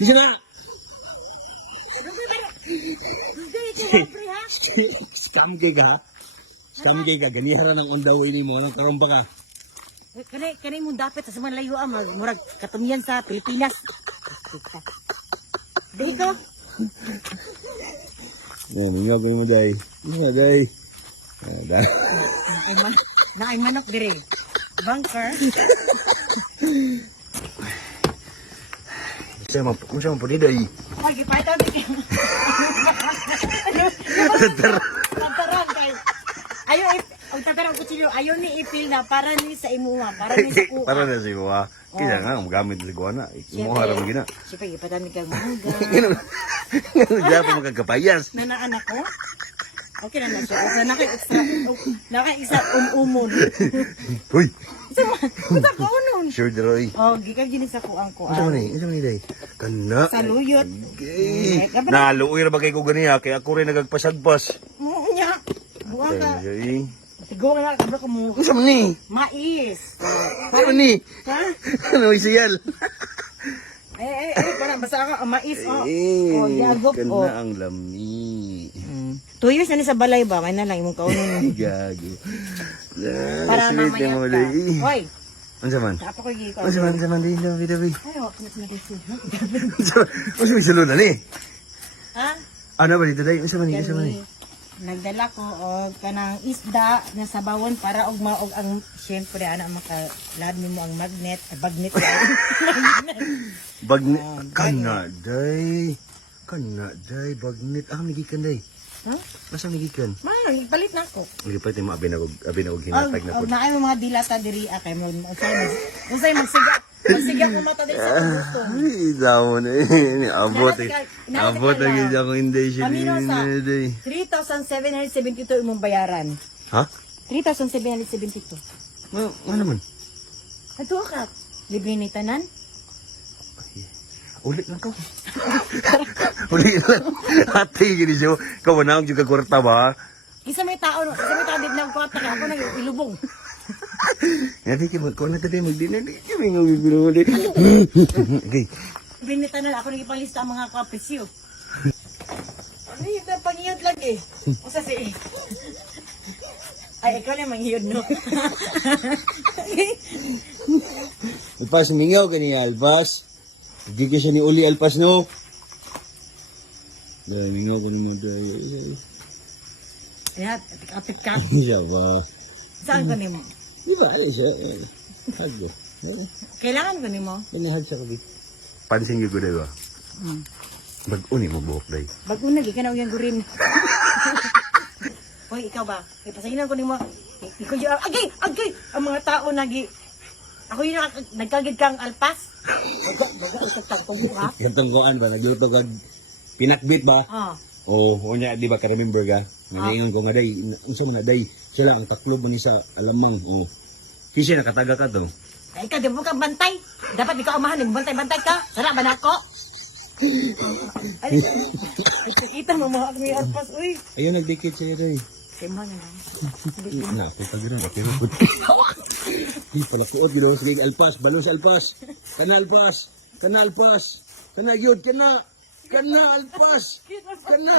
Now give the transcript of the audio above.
Bisa na. Scam kay ka. Scam kay ka. Ganihara ng on the way ni mo. Anong karompa ka? Kanay mo dapat sa mga layo murag katumian sa Pilipinas. Di ko. Mingog mo day. Mga day. Naay manok dire. Bunker. Saya mo po day. Ay, gipata din. Tataran kay. Ayo ang tataran ko chilo. Ayo ni ipil na para ni sa imuha, para ni sa kuha. Para na si Wa. Kaya nga magamit sa kuha Imuha ra mo gina. Siyempre, gipata ni kang mangga. Diya pa magkakapayas. Nanaanak ko. Okay na na siya. Sa naka-isa umumon. Uy. Kuta ko nun. Sure Droy. Oh, gikan gini sa kuang ko. Ano man ni day? Kana. Sa luyot. Naluoy ra ba kay ko ganiya kay ako rin nagagpasagpas. Nya. Buwa ka. Ay. Sigo nga kabra ko mo. Unsa man ni? Mais. Ano ni? Ha? Ano isiyal? Parang basta ako mais oh. Oh, yagop oh. Kana ang lami. 2 years na ni sa balay ba? May na lang imong kaunon. Gago. Para mamaya ka. Hoy. Unsa man? Tapo ko giko. Unsa man din daw bidawi. Ay, wak na sinadisi. Unsa may sulod ani? Ha? Ano ba dito day? Unsa man ni? Unsa man ni? Nagdala ko og kanang isda na sabawon para og maog ang syempre ana makalad nimo ang magnet, bagnet. Bagnet kana day. Kana day bagnet gikan day. Ha? Asa gikan? Man, palit na ko. Gipat mo abinawog hinatag na Og pud. naay mga dilata diri kay mo unsay magsiga ko mata diri sa gusto. Ay, daw na ni abot lagi ako hindi siya day. 3,772 imong bayaran. Ha? 3,772. Ano man? Ato ka. Libre ni tanan? Ulit lang ko. Ulit lang. Ate, gini siya. Kawanang juga kwarta ba? Isa may tao din ng kwarta kaya ako nang ilubong. Ngati ki kung nagkatay magdinan, kami nga bibiro din. Okay. Binitanan ako nang ipalista ang mga kapresyo. Ano yung pangiyod lagi? Usa si ay, ikaw na manghiyod, no? Alpas, mingaw ka niya, Alpas. Hindi ka siya ni Uli Alpas, no? Dahil, mingaw ka niya, dahil. Ayan, kapit ka. Siya ba? Saan ko nimo? Di ba, alis siya. Hag mo. Kailangan ko nimo? Pinahag siya kabi. Pansin niyo ko, diba? Bag-uni mo buhok, day. Bago na, gikan na yung gurin. Hoy, ikaw ba? Ipasahinan ko nimo. Ikaw yung, agay! Ang mga tao ako yung nagkagid kang alpas. Baga, tagtong ha? Yung tungkuan ba? Nagluto ka pinakbit ba? Oo, niya, di ba, ka-remember ka? Naniingon ko nga, day. Unsa man na, day. Siya lang, ang taklob man ni sa alamang. Oo. Kasi nakataga ka to. Ay, ikaw, di mo kang bantay. Dapat ikaw amahan, bantay-bantay ka. Sana ba na ako? Ay, kita mo mga akmi alpas, uy. Ayun, nagdikit siya, day. Kaya na lang. Naku, pag-iran, napirupot. Di pala kiot, ginawa sa kay Alpas, balon sa Alpas. Kana Alpas, kana Alpas, kana yun, kana Alpas, kana.